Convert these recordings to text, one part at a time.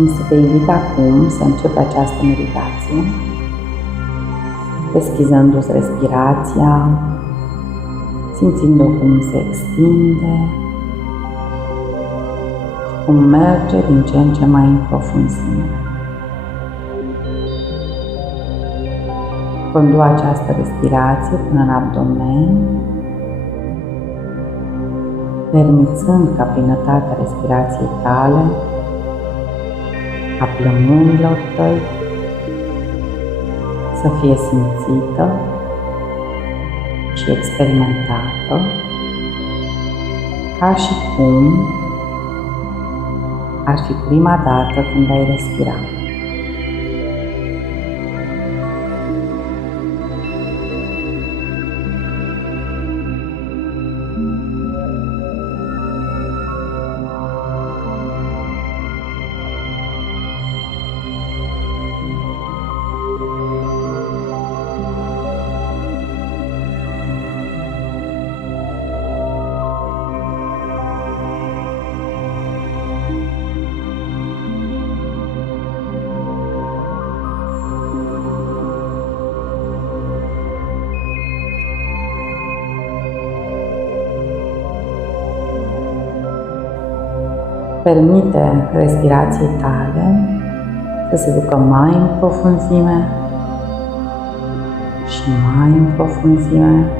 Am să te invit acum să începi această meditație, deschizându-ți respirația, simțind-o cum se extinde și cum merge din ce în ce mai în profunzime. Condua această respirație până în abdomen, permițând ca plinătatea respirației tale, a plămânilor tăi, să fie simțită și experimentată, ca și cum ar fi prima dată când ai respira. Permite respirației tale să se ducă mai în profunzime și mai în profunzime,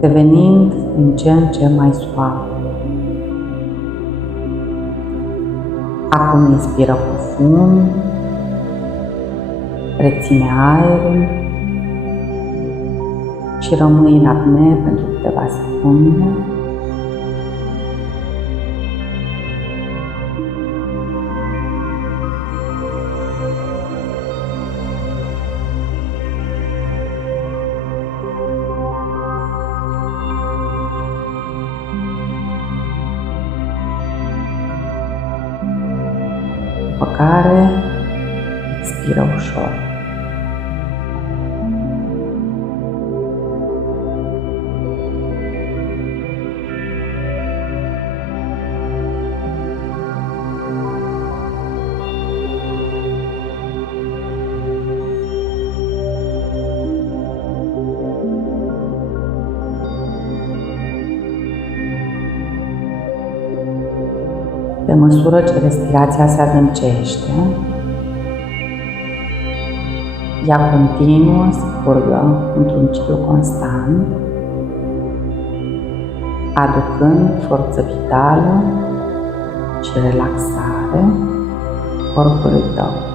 devenind din ce în ce mai suave. Acum inspiră profund, reține aerul și rămâi în apnee pentru câteva secunde. După care expiră ușor. Pe măsură ce respirația se adâncește, ea continuă să curgă într-un ciclu constant, aducând forță vitală și relaxare corpului tău.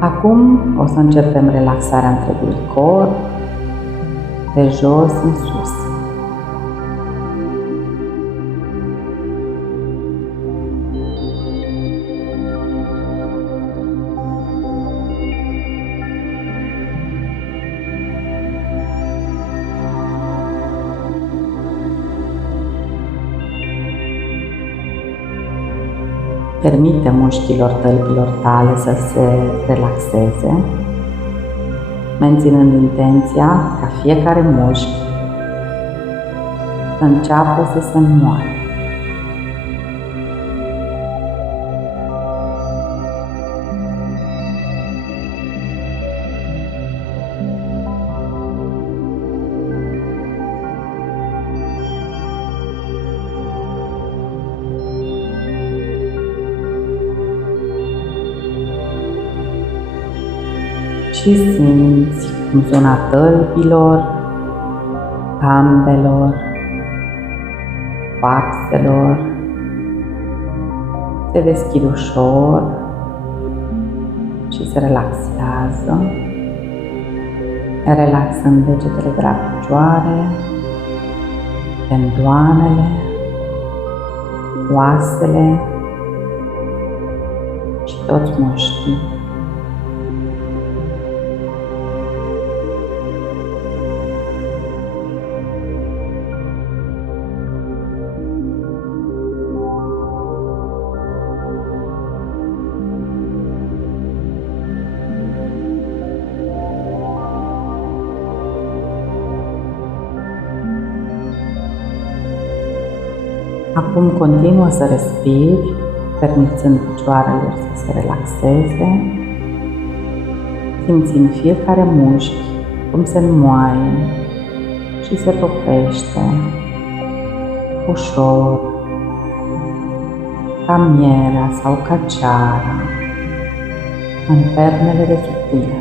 Acum o să începem relaxarea întregului corp, de jos în sus. Permite mușchilor tălpilor tale să se relaxeze, menținând intenția ca fiecare mușchi să înceapă să se înmoaie. Și simți cum zona tălpilor, ambelor, faxelor se deschid ușor și se relaxează, relaxând degetele de la picioare, tendoanele, oasele și toți mușchii. Acum continuă să respiri, permițând picioarelor să se relaxeze, simțind fiecare mușchi cum se înmoaie și se topește ușor, ca mierea sau ca ceara în pernele de subtile.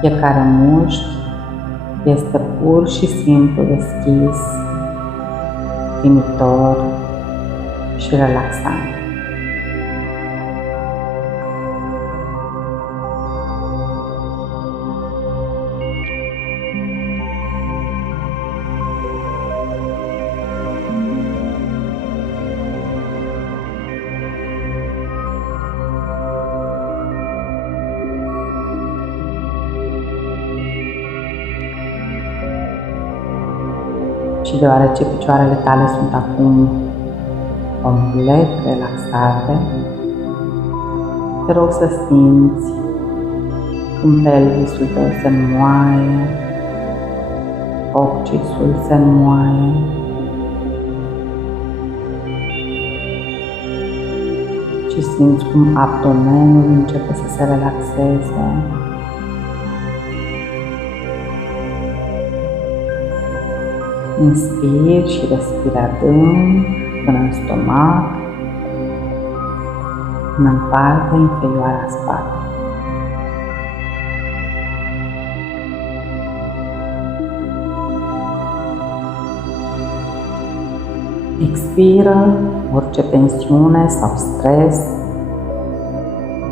Fiecare mușchi este pur și simplu deschis, primitor și relaxant. Și deoarece picioarele tale sunt acum complet relaxate, te rog să simți cum pelvisul tău se înmoaie, coccisul se înmoaie, și simți cum abdomenul începe să se relaxeze. Inspiri și respiri adânc până în stomac, până în partea inferioară a spatelui. Expiră orice tensiune sau stres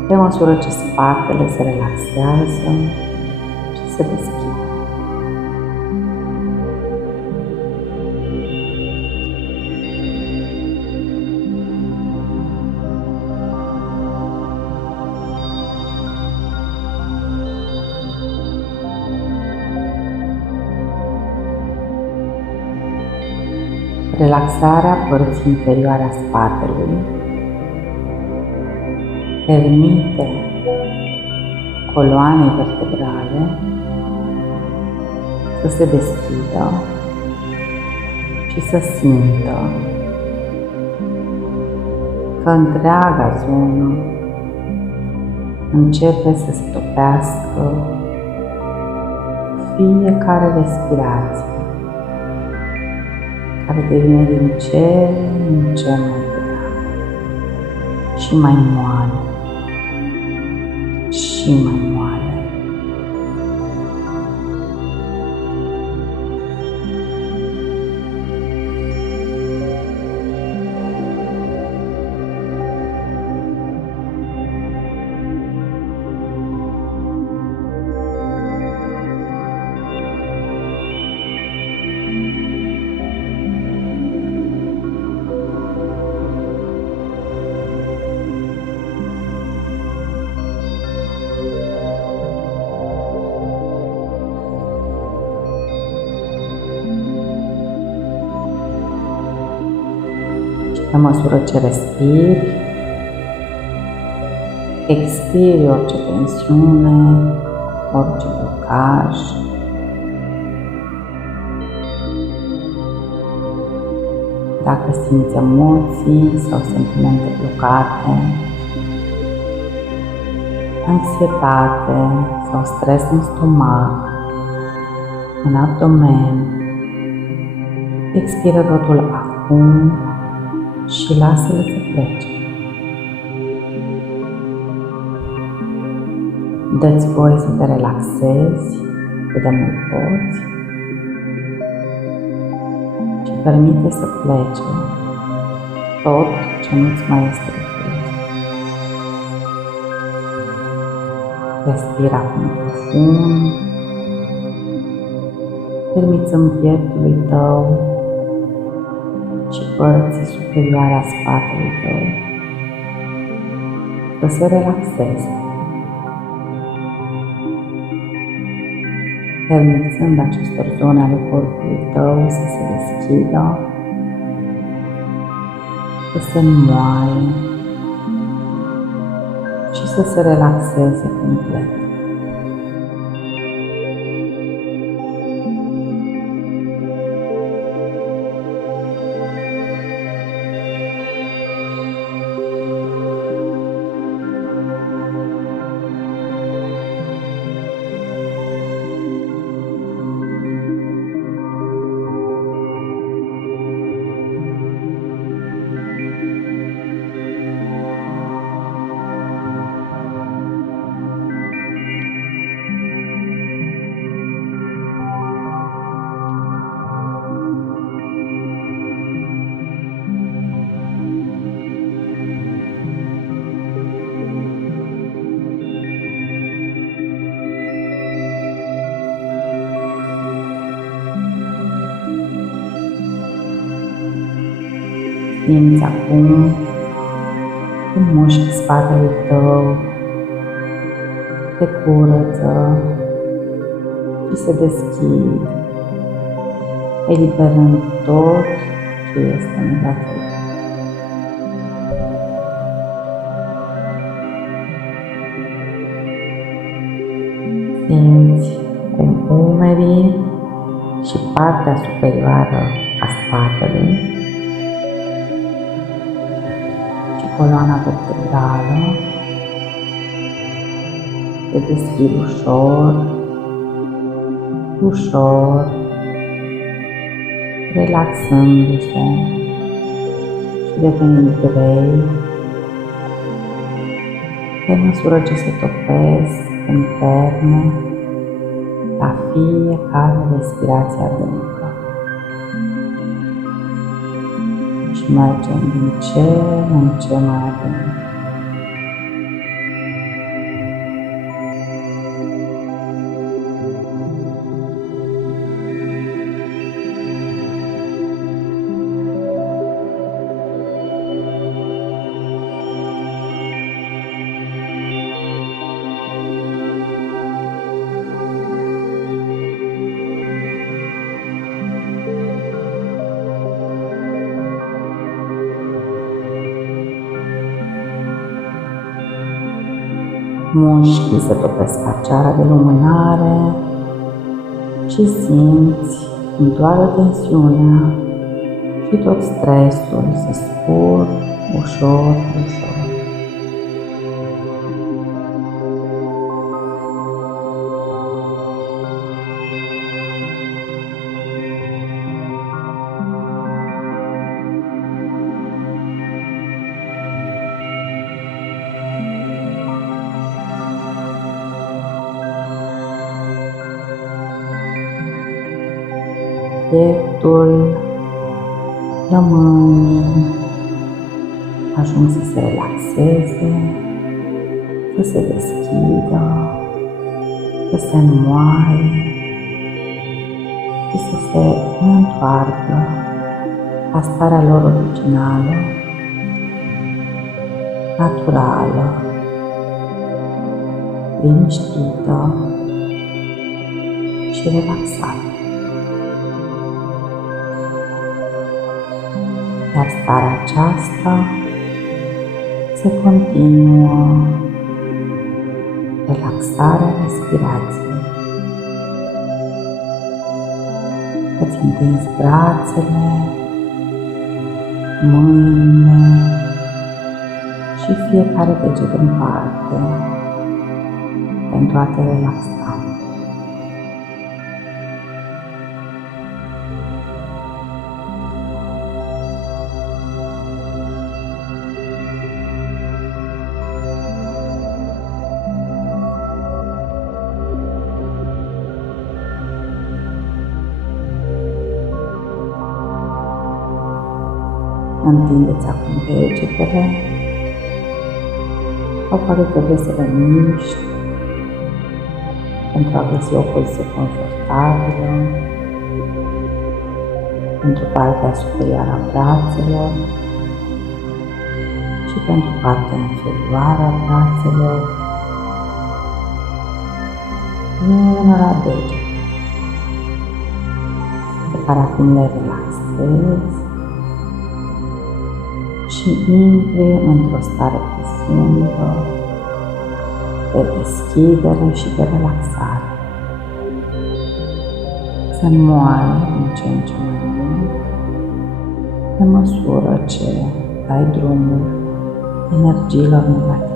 pe măsură ce spatele se relaxează și se deschide. Relaxarea părții inferioare a spatelui permite coloanei vertebrale să se deschidă și să simtă că întreaga zonă începe să se topească cu fiecare respirație, care devine din ce în ce mai grea și mai moale și mai moale. Pe măsură ce respiri, expiri orice tensiune, orice blocaj. Dacă simți emoții sau sentimente blocate, anxietate sau stres în stomac, în abdomen, expiră totul acum și lasă-le să plece. Dă-ți voie să te relaxezi cât de mult poți și permite să plece tot ce nu-ți mai este de frică. Respira acum profund, permițând pieptului tău și părții superioare a spatelui tău să se relaxeze. permițând acestor zone ale corpului tău să se deschidă, să se înmoaie și să se relaxeze complet. Simți acum cum mușchi spatele tău te curăță și se deschid, eliberând tot ce este negativ. Simți cum umerii și partea superioară a spatelui coloana vertebrală se deschid ușor, ușor, relaxându-se și devenind grei pe măsură ce se topesc în perne la fiecare respirație adâncă. Și mergem din ce în ce mai adânc. Mușchii se topesc pe ceara de lumânare și simți cum toată tensiunea și tot stresul se scurg ușor, ușor. Pieptul, plămânii ajung să se relaxeze, să se deschidă, să se înmoaie și să se întoarcă la starea lor originală, naturală, liniștită și relaxată. Iar starea aceasta se continuă relaxarea respirației. Îți întinzi brațele, mâinile și fiecare deget în parte pentru a te relaxa. Întindeți acum degetele sau poate trebuie să le miști pentru a găsi o poziție confortabilă pentru partea superioară a brațelor și pentru partea inferioară a brațelor până la degete. pe care acum le relaxezi și intri într-o stare profundă de deschidere și de relaxare. Se înmoaie din ce în ce mai mult pe măsură ce dai drumul energiilor negative.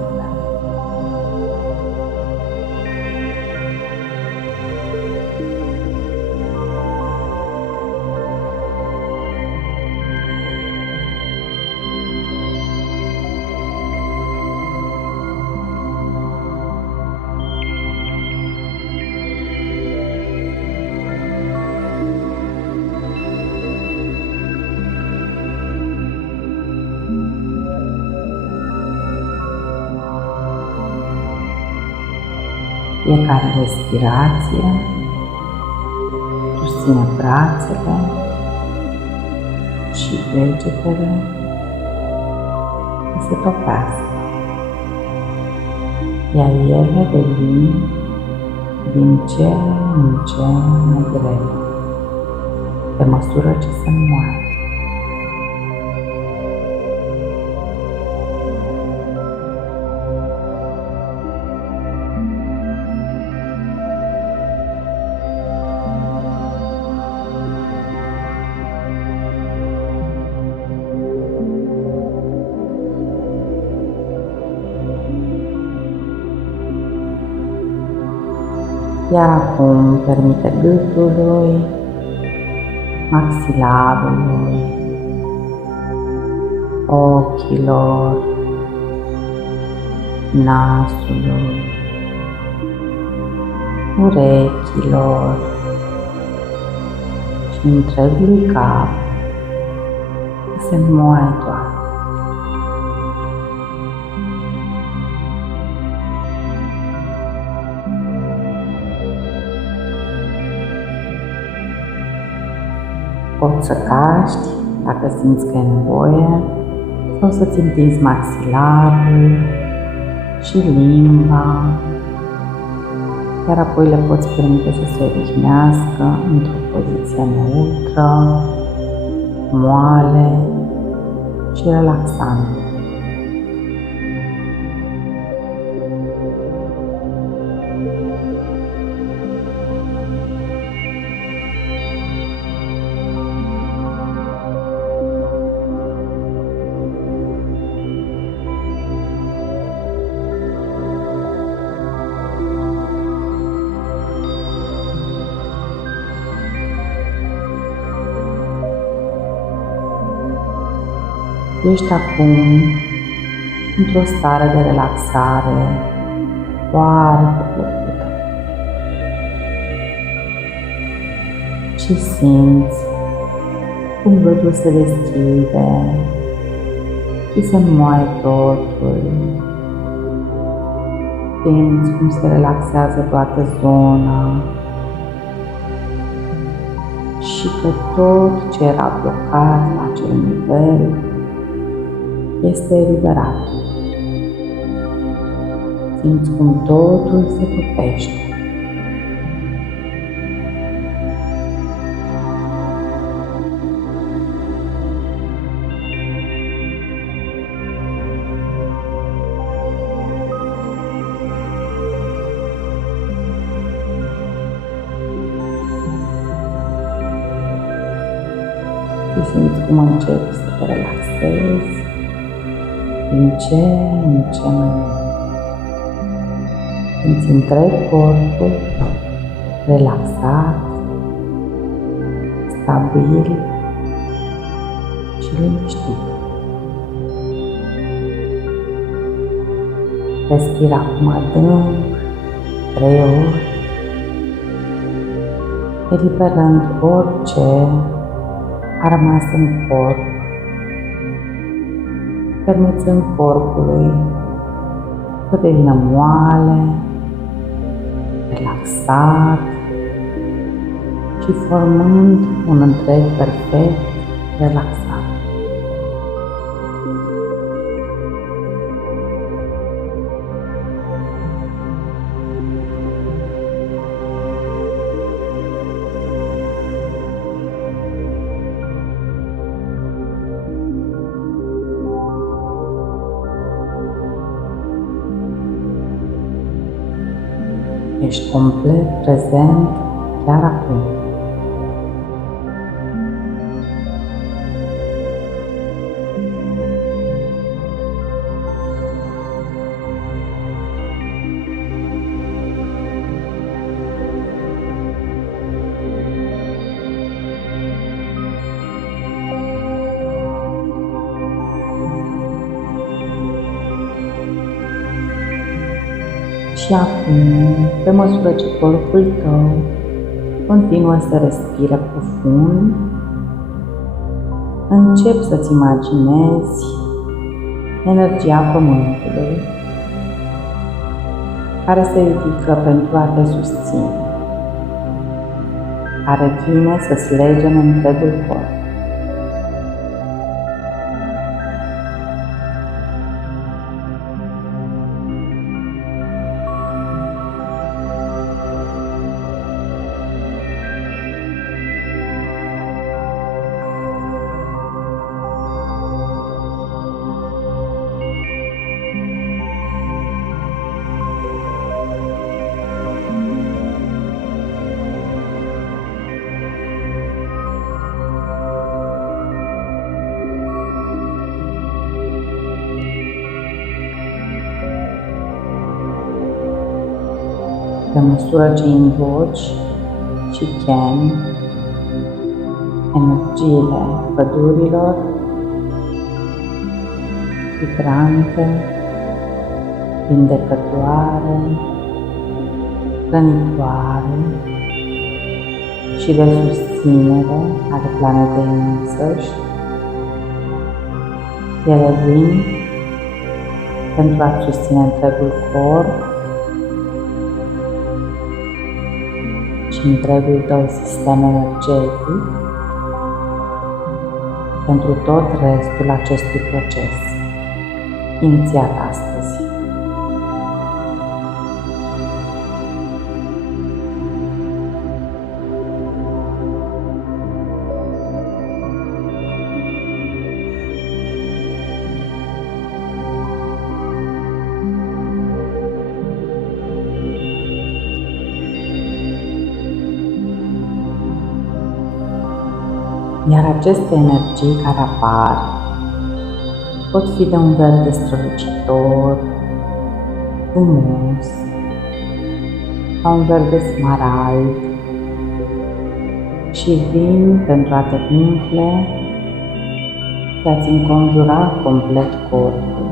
Fiecare respirație susține brațele și degetele să se topească, iar ele devin din ce în ce mai grele pe măsură ce se înmoaie. Iar acum permite gâtului, maxilarului, ochilor, nasului, urechilor și întregului cap să se înmoaie toate. Poți să caști dacă simți că e nevoie sau să-ți întinzi maxilarul și limba, iar apoi le poți permite să se odihnească într-o poziție neutră, moale și relaxantă. Ești acum într-o stare de relaxare foarte plăcută și simți cum gâtul se deschide și se înmoaie totul. Simți cum se relaxează toată zona și că tot ce era blocat la acel nivel este eliberat. Simți cum totul se topește. Și simți cum începi să te relaxezi din ce în ce mai mult. Simți întreg corpul relaxat, stabil și liniștit. Respira acum adânc, 3 ori, eliberând orice a rămas în corp, permițând corpului să devină moale, relaxat și formând un întreg perfect relaxat. Ești complet prezent chiar acum. Și acum, pe măsură ce corpul tău continuă să respire profund, începi să-ți imaginezi energia Pământului care se ridică pentru a te susține, care vine să-ți lege în întregul corp. Pe măsură ce invoci și chemi energiile pădurilor vibrante, vindecătoare, hrănitoare și de susținere ale planetei însăși, ele vin pentru a susține întregul corp și întregul tău sistem energetic pentru tot restul acestui proces inițiat astăzi. Iar aceste energii care apar pot fi de un verde strălucitor, frumos, sau un verde smarald și vin pentru a te umple și a-ți înconjura complet corpul,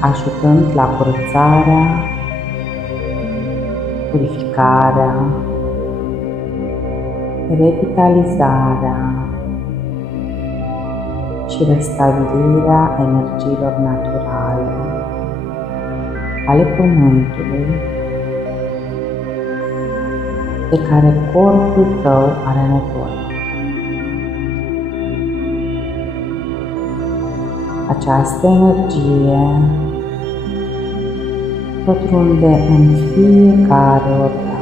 ajutând la curățarea, purificarea, revitalizarea și restabilirea energiilor naturale ale Pământului de care corpul tău are nevoie. Această energie pătrunde în fiecare organ,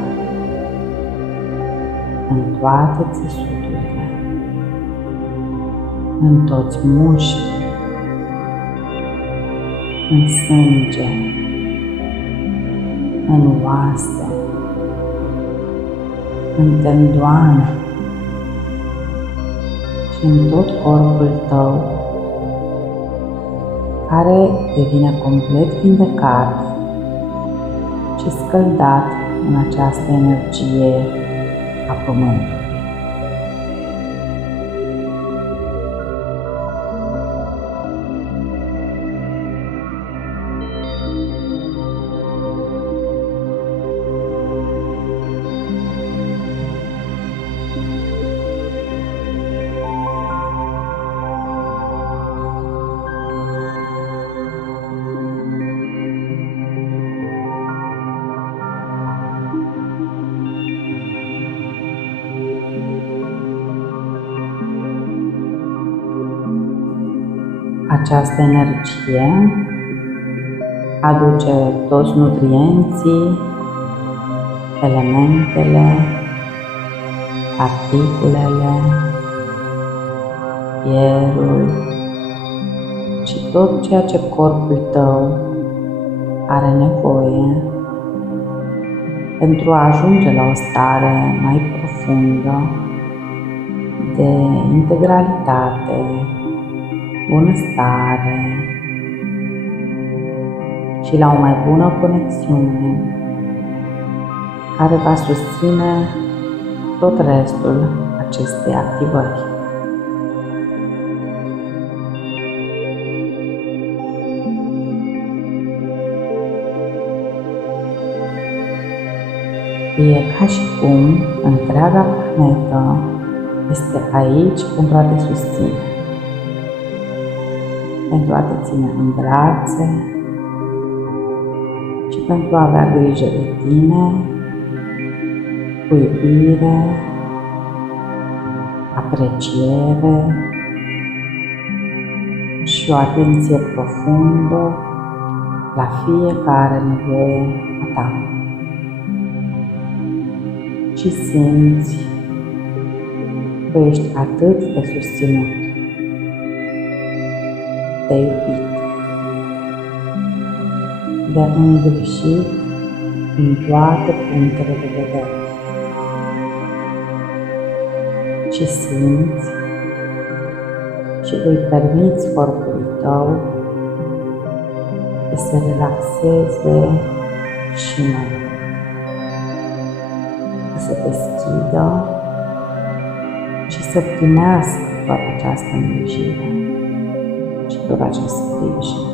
în toate țesuturile, în toți mușchii, în sânge, în oase, în tendoane și în tot corpul tău, care devine complet vindecat și scăldat în această energie a Pământului. Această energie aduce toți nutrienții, elementele, particulele, fierul și tot ceea ce corpul tău are nevoie pentru a ajunge la o stare mai profundă de integralitate, bunăstare și la o mai bună conexiune care va susține tot restul acestei activări. E ca și cum întreaga planetă este aici pentru a te susține, pentru a te ține în brațe și pentru a avea grijă de tine cu iubire, apreciere și o atenție profundă la fiecare nevoie a ta. Și simți că ești atât de susținut, de iubit, de îngrijit în toate punctele de vedere. Și simți și îi permiți corpului tău să se relaxeze și mai mult, să se deschidă și să primească toată această îngrijire și tot acest sprijin.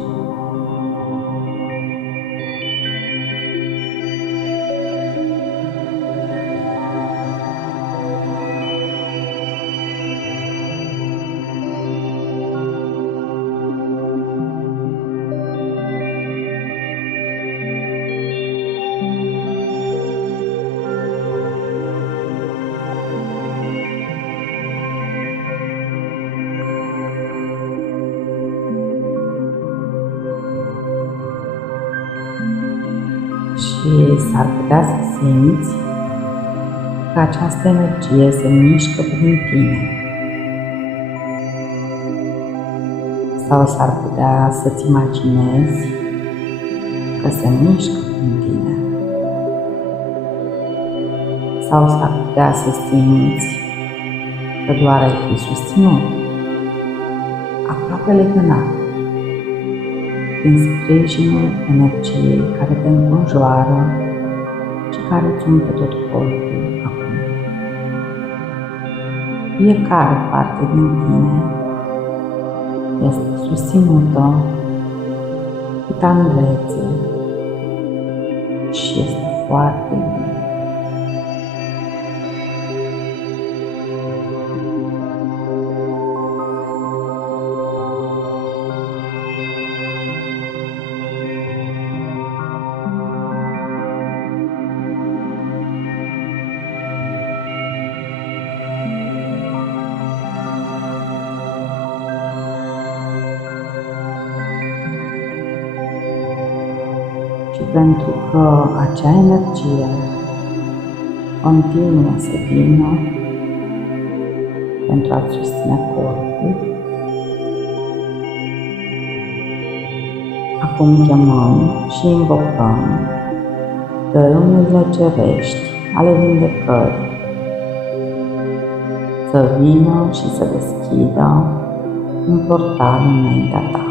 Și s-ar putea să simți că această energie se mișcă prin tine. Sau s-ar putea să-ți imaginezi că se mișcă prin tine. Sau s-ar putea să simți că doar ai fi susținut, aproape legănat, prin sprijinul energiei care te înconjoară și care îți umple tot corpul acum. Fiecare parte din tine este susținută cu tandrețe și este foarte bine. Și pentru că acea energie continuă să vină pentru a susține corpul, acum chemăm și invocăm dărâmurile cerești ale vindecării să vină și să deschidă un portal înaintea ta.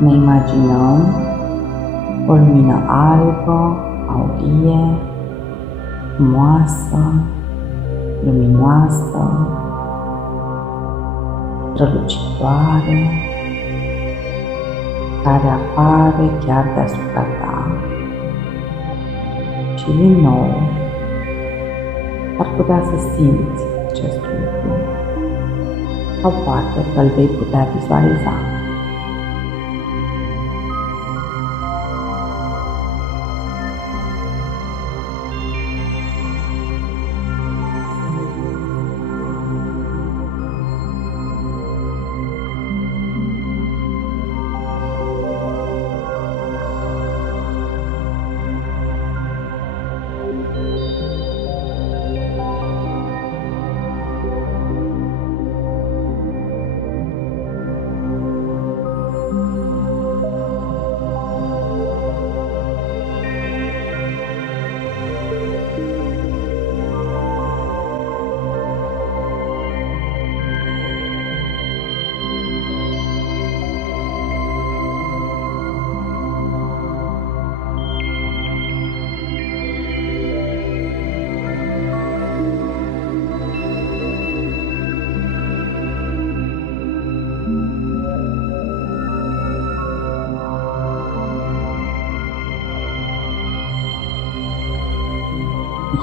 Ne imaginăm o lumină albă, aurie, frumoasă, luminoasă, strălucitoare, care apare chiar deasupra ta și din nou ar putea să simți acest lucru sau poate că îl vei putea vizualiza.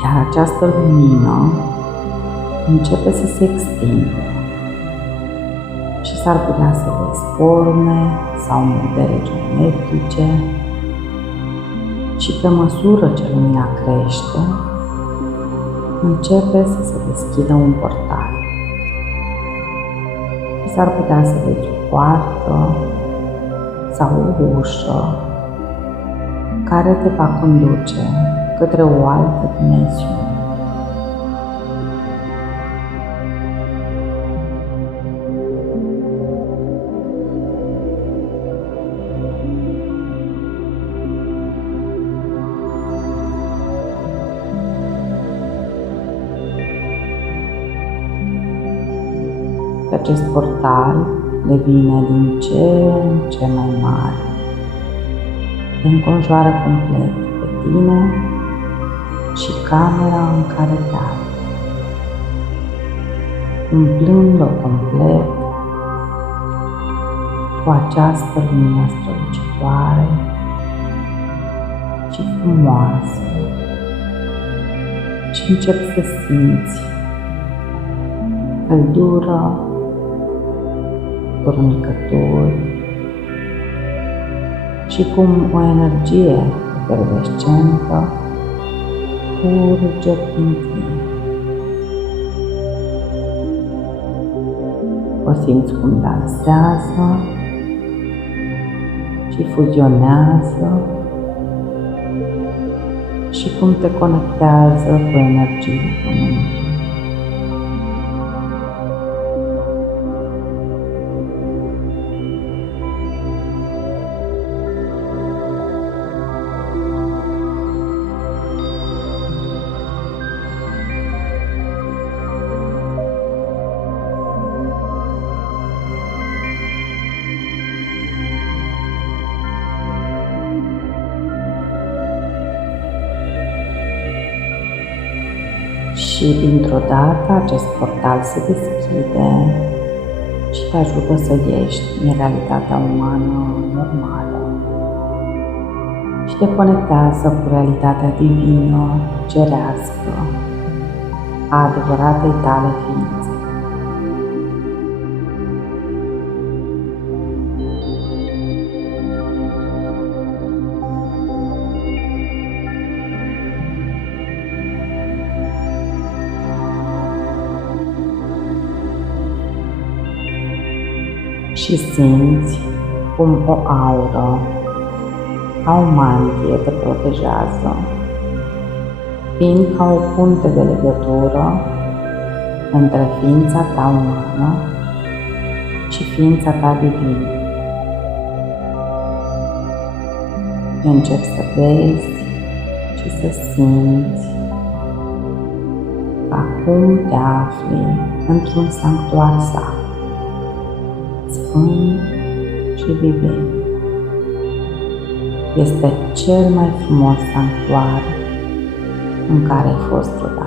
Iar această lumină începe să se extindă și s-ar putea să vezi forme sau modele geometrice și pe măsură ce lumina crește, începe să se deschidă un portal. S-ar putea să vezi o poartă sau o ușă care te va conduce către o altă dimensiune. Acest portal devine din ce în ce mai mare, te înconjoară complet pe tine și camera în care te afli, umplând-o complet cu această lumină strălucitoare și frumoasă și începi să simți căldură, pornicături și cum o energie efervescentă curge prin tine. O simți cum dansează și fuzionează și cum te conectează cu energia Pământului. Și dintr-o dată acest portal se deschide și te ajută să ieși din realitatea umană normală și te conectează cu realitatea divină, cerească, a adevăratei tale ființe. Și simți cum o aură ca o mantie te protejează, fiind ca o punte de legătură între ființa ta umană și ființa ta divină. Începi să vezi și să simți că acum te afli într-un sanctuar sacru, sfânt și divin. Este cel mai frumos sanctuar în care ai fost vreodată.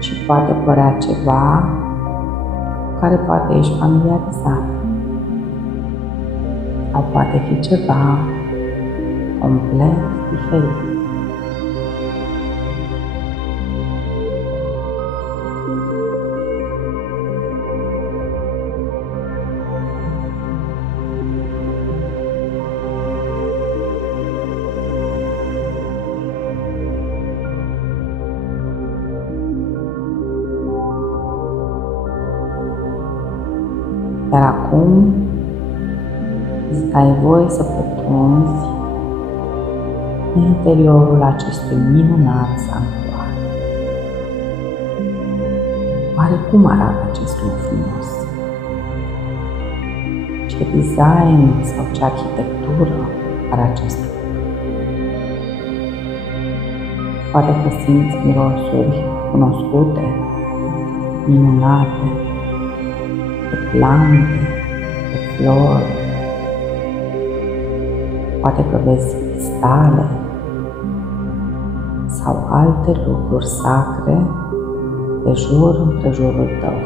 Și poate părea ceva cu care poate ești familiarizat, sau poate fi ceva complet diferit. Dar acum îți dai voie să pătrunzi în interiorul acestui minunat sanctuar. Oare cum arată acest loc frumos? Ce design sau ce arhitectură are acest loc? Poate că simți mirosuri cunoscute, minunate, de plante, de flori. Poate că vezi cristale sau alte lucruri sacre de jur împrejurul tău.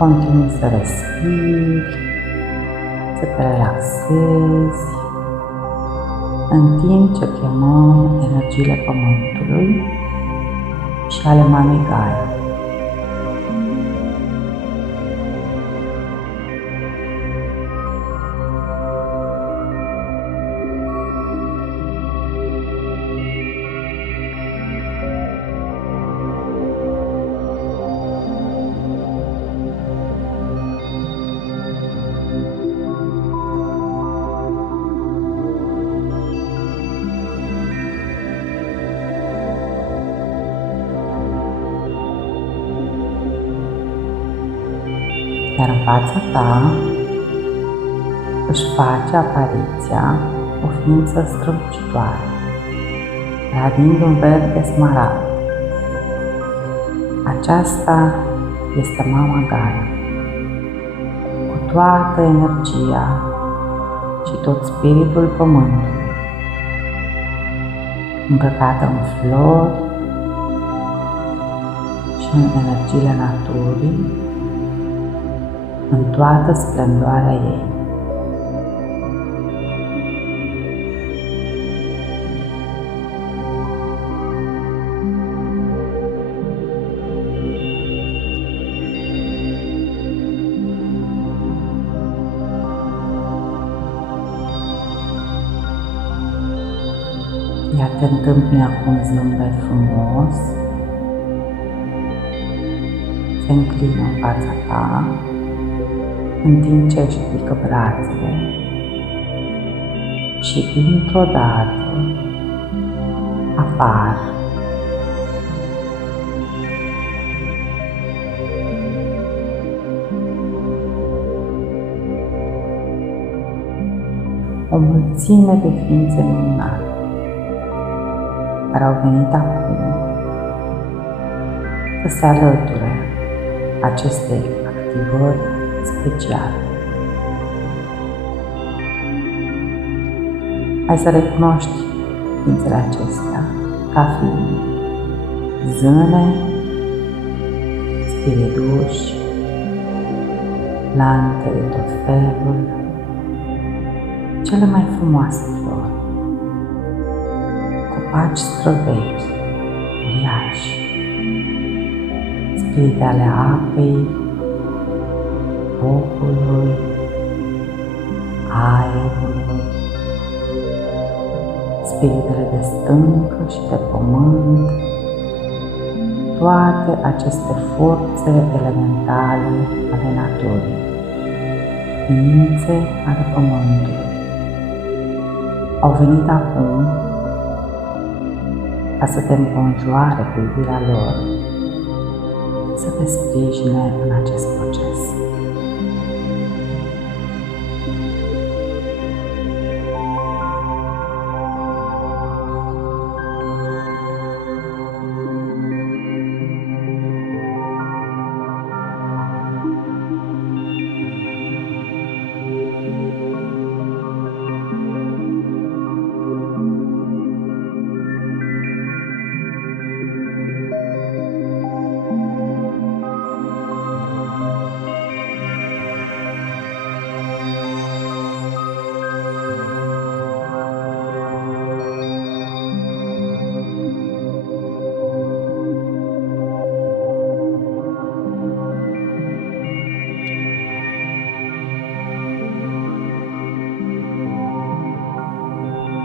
Continui să respiri, să te relaxezi, în timp ce chemăm energiile Pământului și ale Mamei Gaia. Iar în fața ta își face apariția o ființă strălucitoare, radiind un verde smarald. Aceasta este Mama Gaia, cu toată energia și tot spiritul Pământului, îmbrăcată în flori și în energiile naturii, în toată splendoarea ei. Ea te întâmpină cu un zâmbet frumos, se înclină în fața ta, în timp ce își ridică brațele și dintr-o dată apar o mulțime de ființe minunate care au venit acum să se alăture acestei activări speciale. Hai să recunoști ființele acestea ca fiind zâne, spiriduși, plante de tot felul, cele mai frumoase flori, copaci străvechi, uriași, spirite ale apei, focului, aerului, spiritele de stâncă și de pământ, toate aceste forțe elementale ale naturii, ființe ale Pământului, au venit acum ca să te înconjoare cu iubirea lor, să te sprijine în acest proces.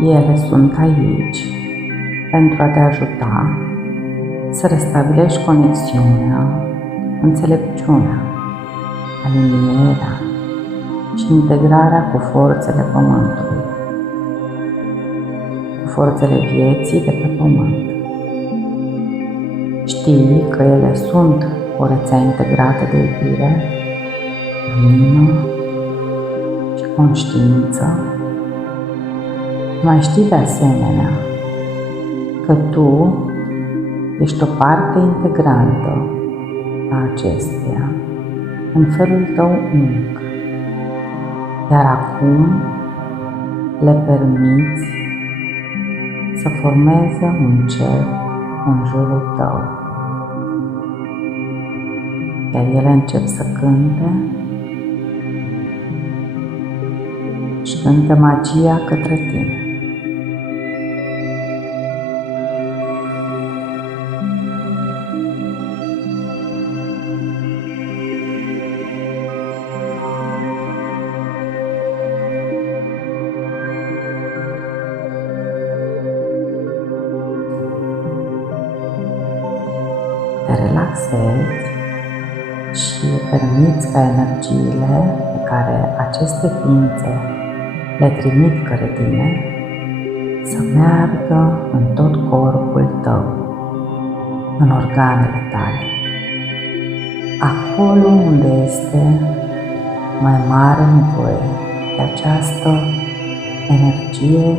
Ele sunt aici pentru a te ajuta să restabilești conexiunea, înțelepciunea, alinierea și integrarea cu forțele Pământului, cu forțele vieții de pe Pământ. Știi că ele sunt o rețea integrată de iubire, lumină și conștiință. Mai știi de asemenea că tu ești o parte integrantă a acesteia în felul tău unic, iar acum le permiți să formeze un cer în jurul tău. iar ele încep să cânte și cântă magia către tine. Te relaxezi și permiți ca energiile pe care aceste ființe le trimit către tine să meargă în tot corpul tău, în organele tale, acolo unde este mai mare nevoie de această energie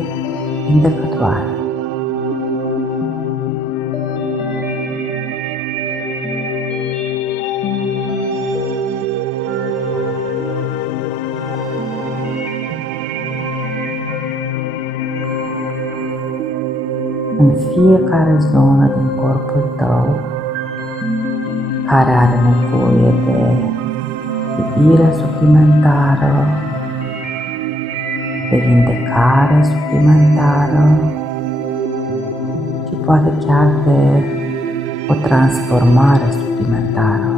vindecătoare. În fiecare zonă din corpul tău care are nevoie de iubire suplimentară, de vindecare suplimentară și poate chiar de o transformare suplimentară.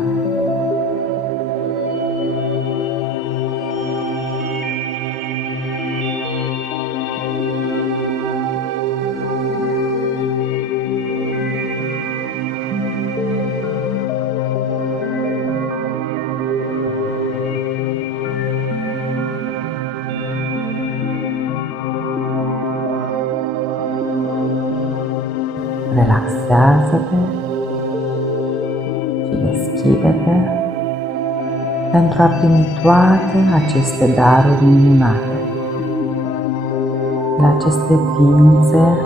Relaxează-te și deschide-te pentru a primi toate aceste daruri minunate la aceste ființe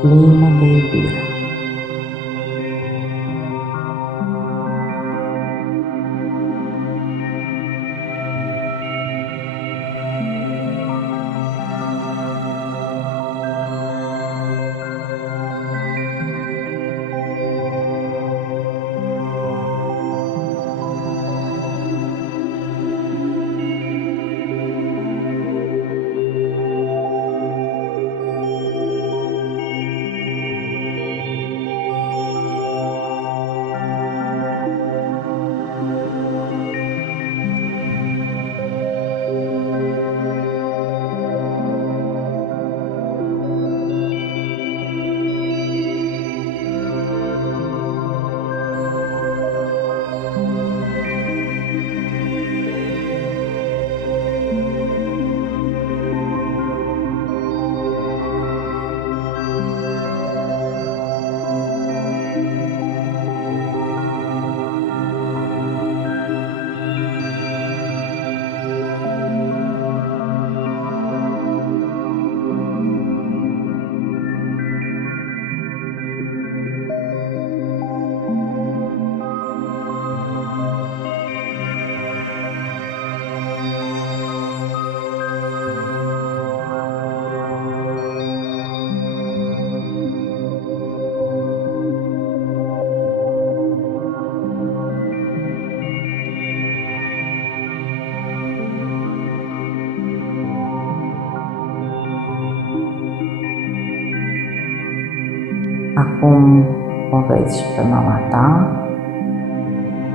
pline de iubire. Acum o vezi și pe mama ta,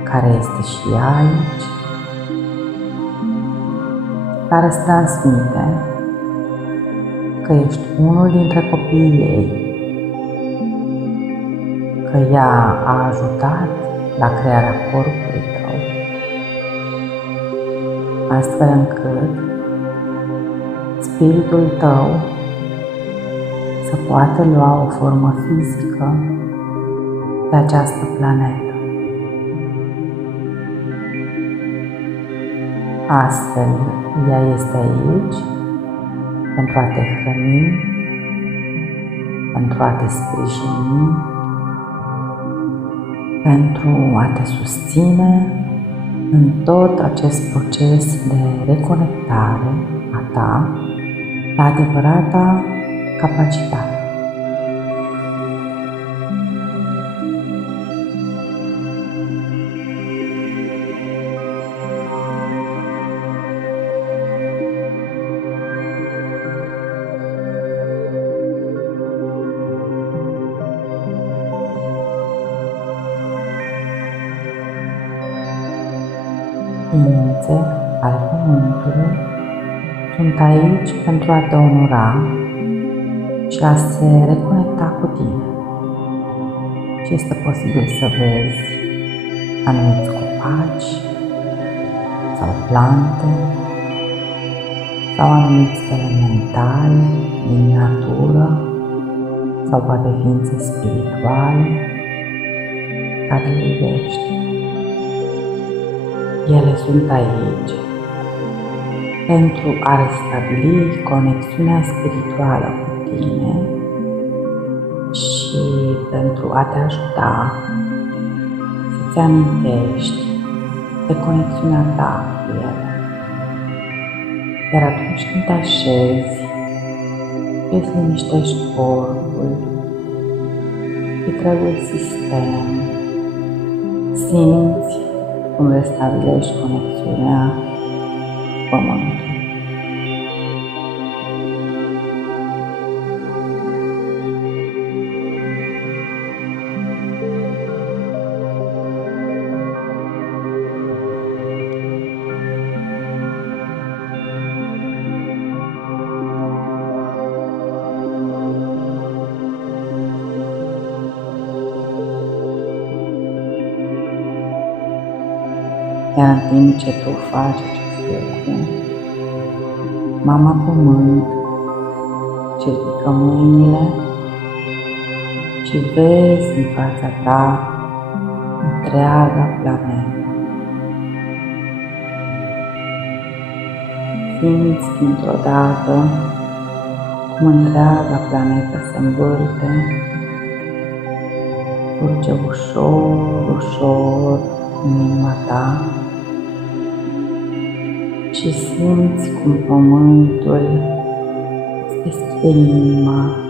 care este și ea aici, care îți transmite că ești unul dintre copiii ei, că ea a ajutat la crearea corpului tău, astfel încât spiritul tău să poată lua o formă fizică pe această planetă. Astfel, ea este aici pentru a te hrăni, pentru a te sprijini, pentru a te susține în tot acest proces de reconectare a ta la adevărata capacitate. ființe ale Pământului sunt aici pentru a te onora și a se reconecta cu tine. Și este posibil să vezi anumiți copaci sau plante sau anumiți elementali din natură sau poate ființe spirituale care le iubești. Ele sunt aici pentru a restabili conexiunea spirituală cu tine și pentru a te ajuta să-ți amintești de conexiunea ta cu ele. Iar atunci când te așezi, îți liniștești corpul, întregul sistem, simți cum restabilești conexiunea cu Pământul. Iar în timp ce tu faci acest lucru, Mama Pământ își ridică mâinile și vezi în fața ta întreaga planetă. Simți dintr-o dată cum întreaga planetă se învârte, curge ușor, ușor în inima ta și simți cum Pământul îți deschide inima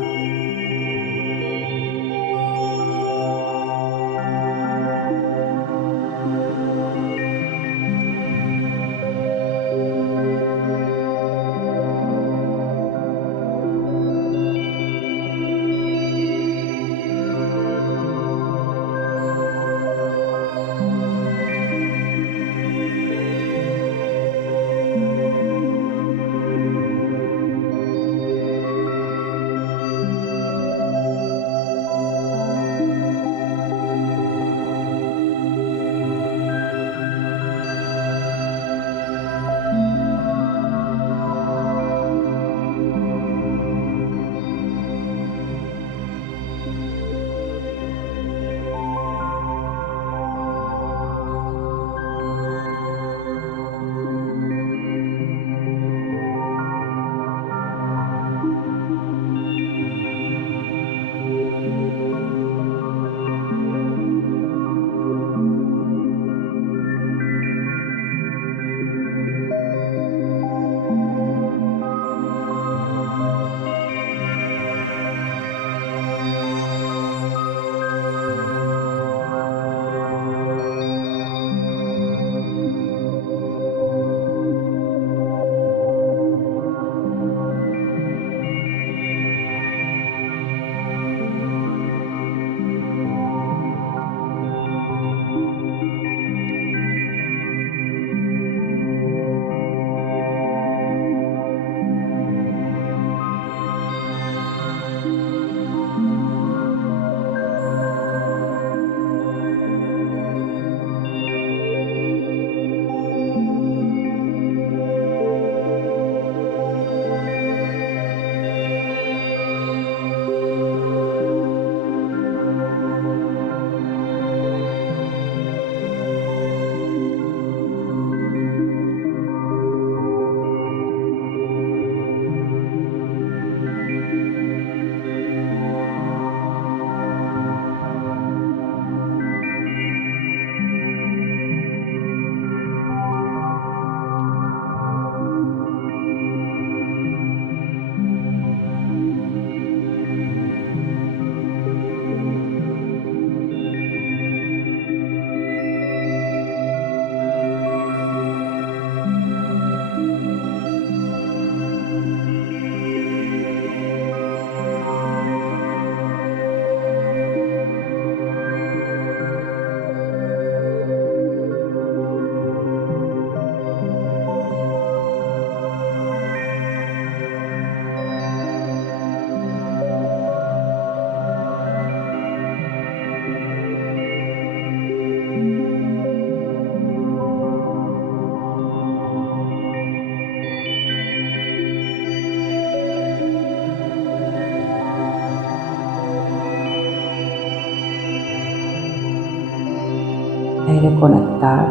te-ai reconectat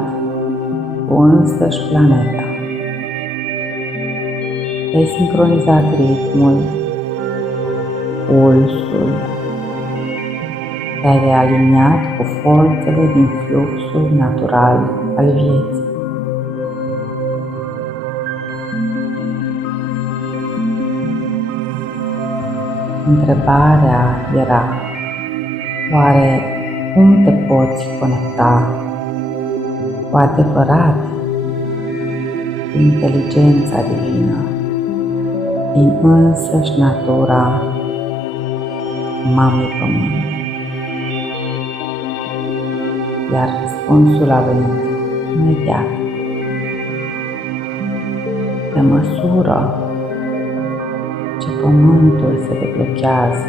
cu însăși planeta. Te-ai sincronizat ritmul, pulsul, te-ai realiniat cu forțele din fluxul natural al vieții. Întrebarea era, oare cum te poți conecta cu adevărat cu inteligența divină din însăși natura Mamei Pământ? Iar răspunsul a venit imediat. Pe măsură ce Pământul se deblochează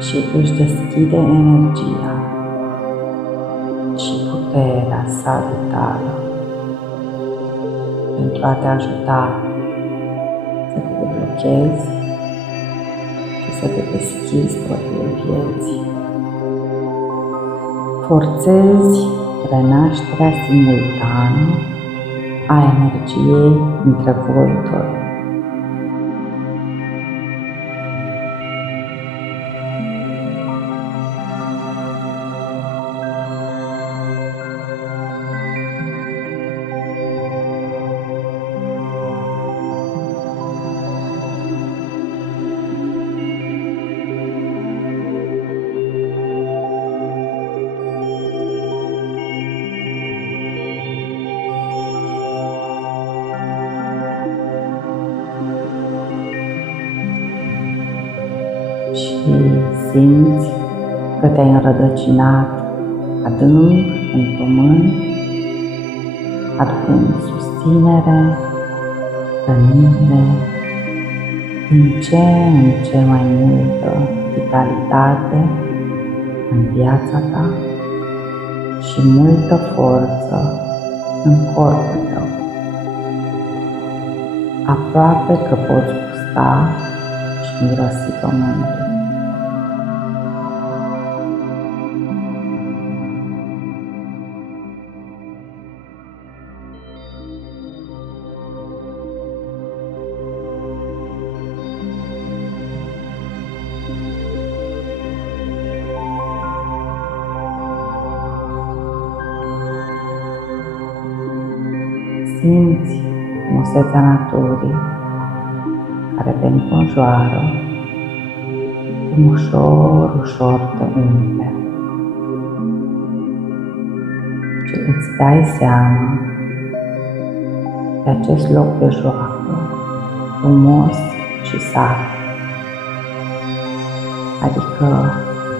și își deschide energia și puterea sa vitală pentru a te ajuta să te deblochezi și să te deschizi propriul vieții, forțezi renașterea simultană a energiei între voi doi. Și simți că te-ai înrădăcinat adânc în pământ, aducând susținere, hrănire, din ce în ce mai multă vitalitate în viața ta și multă forță în corpul tău. Aproape că poți gusta și mirosi pământul. Simți frumusețea naturii care te înconjoară, cum ușor, ușor te umple. Și îți dai seama că acest loc de joacă frumos și sacru, adică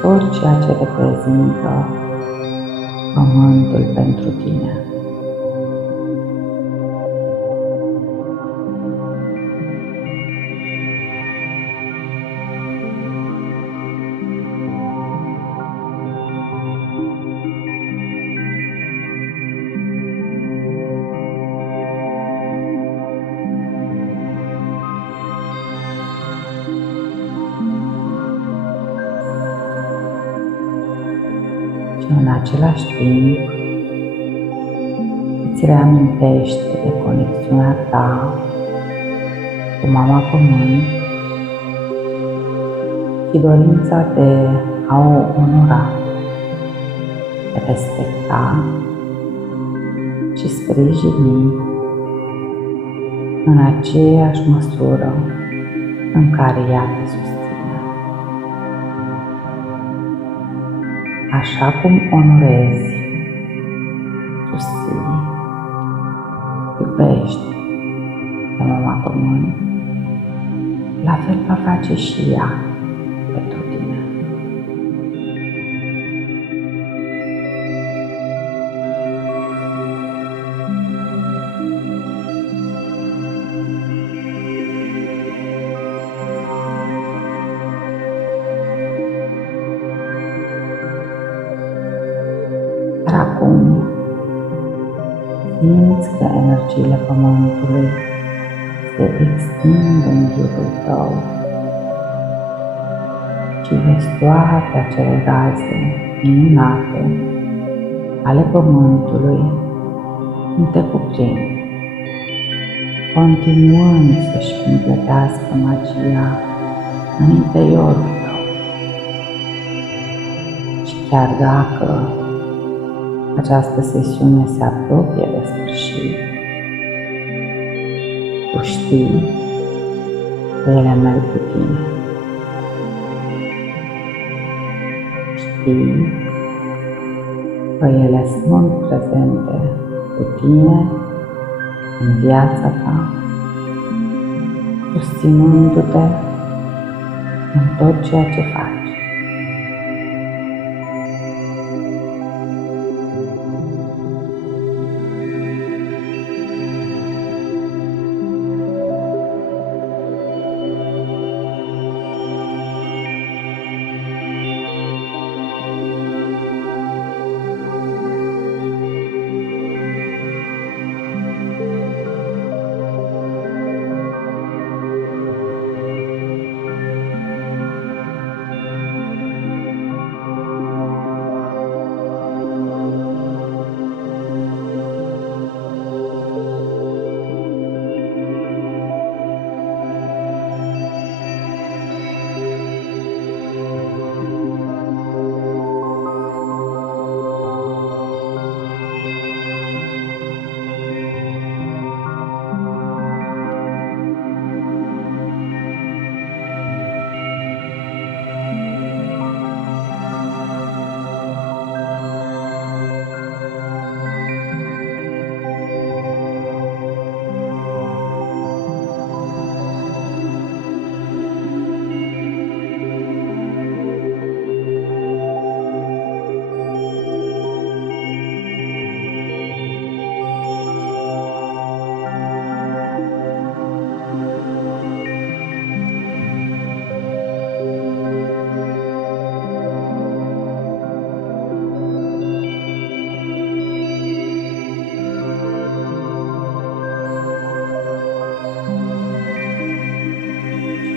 tot ceea ce reprezintă pământul pentru tine. Și în același timp îți reamintești de conexiunea ta cu Mama Pământ și dorința de a o onora, de respecta și sprijini în aceeași măsură în care ea te susține. Așa cum onorezi, susții, iubești pe Mama Pământ, la fel va face și ea pentru tine. Dar acum simți că energiile Pământului se extind în jurul tău și vezi toate acele raze minunate ale Pământului te cuprind, continuând să-și împletească magia în interiorul tău. Și chiar dacă această sesiune se apropie de sfârșit, tu știi că ele merg cu tine. Știi că ele sunt prezente cu tine în viața ta, susținându-te în tot ceea ce faci.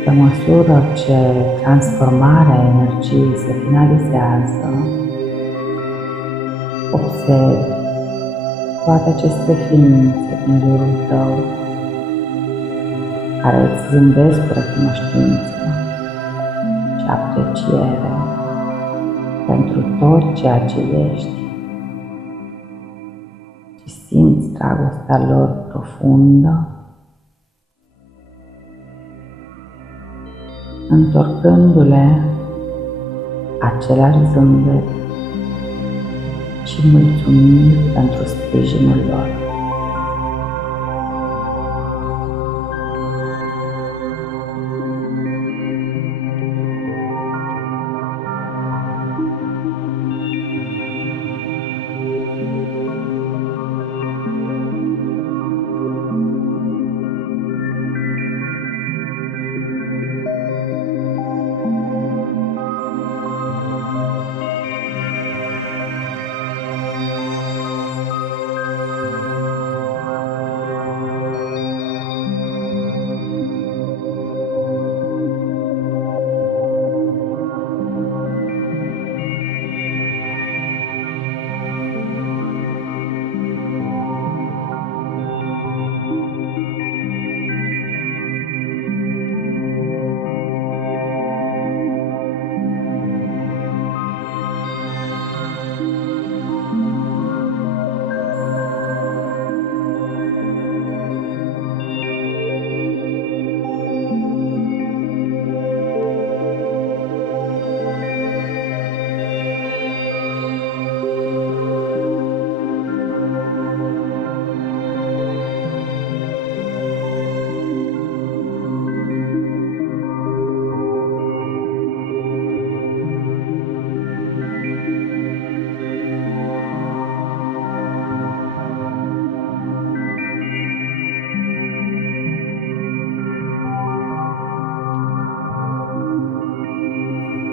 Pe măsură ce transformarea energiei se finalizează, observi toate aceste ființe din jurul tău care îți zâmbesc cu recunoștință și apreciere pentru tot ceea ce ești și simți dragostea lor profundă, întorcându-le același zâmbet și mulțumiri pentru sprijinul lor.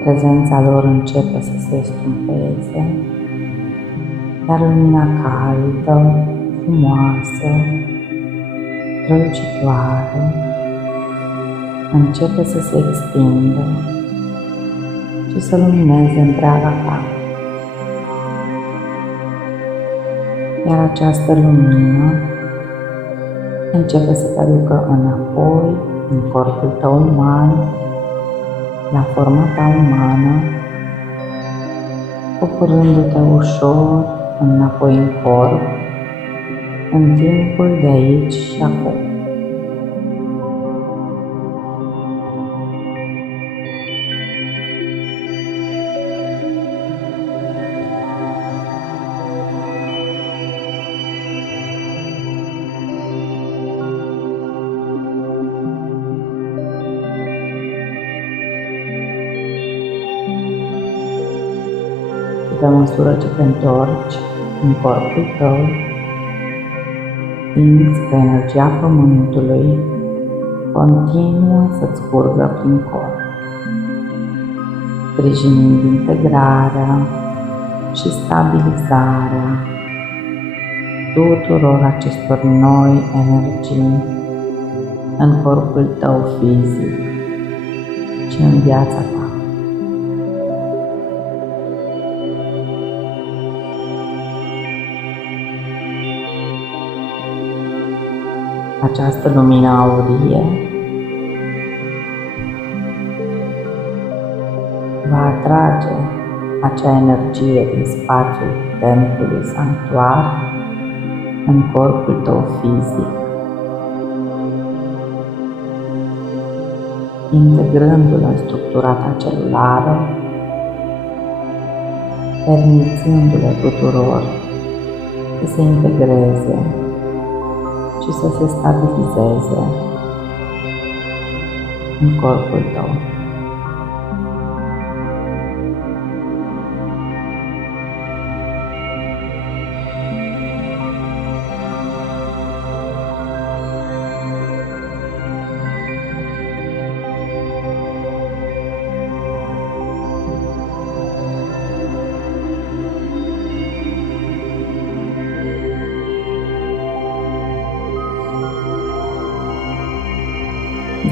Prezența lor începe să se estompeze, iar lumina caldă, frumoasă, strălucitoare începe să se extindă și să lumineze întreaga casă. Iar această lumină începe să te aducă înapoi în corpul tău uman, la forma ta umană, coborându-te ușor înapoi în corp, în timpul de aici și acum. Pe măsură ce te întorci în corpul tău, simți că energia Pământului continuă să-ți curgă prin corp, sprijinind integrarea și stabilizarea tuturor acestor noi energii în corpul tău fizic și în viața ta. Această lumină aurie va atrage acea energie din spațiul templului sanctuar în corpul tău fizic, integrându-l în structura ta celulară, permițându-le tuturor să se integreze și să se stabilizeze în corpul tău.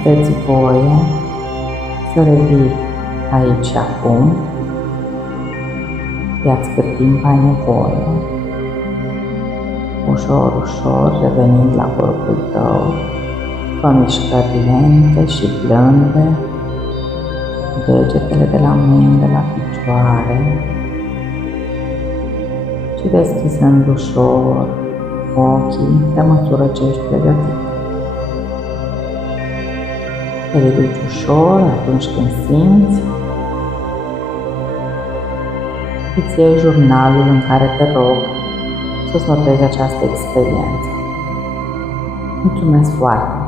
Dă-ți voie să revii aici și acum, ia-ți cât timp ai nevoie, ușor, ușor, revenind la corpul tău, fă mișcări lente și blânde, degetele de la mâini, de la picioare și deschizând ușor ochii pe măsură ce ești pregătit. Te ridici ușor atunci când simți, îți iei jurnalul în care te rog să-ți notezi această experiență. Mulțumesc foarte mult!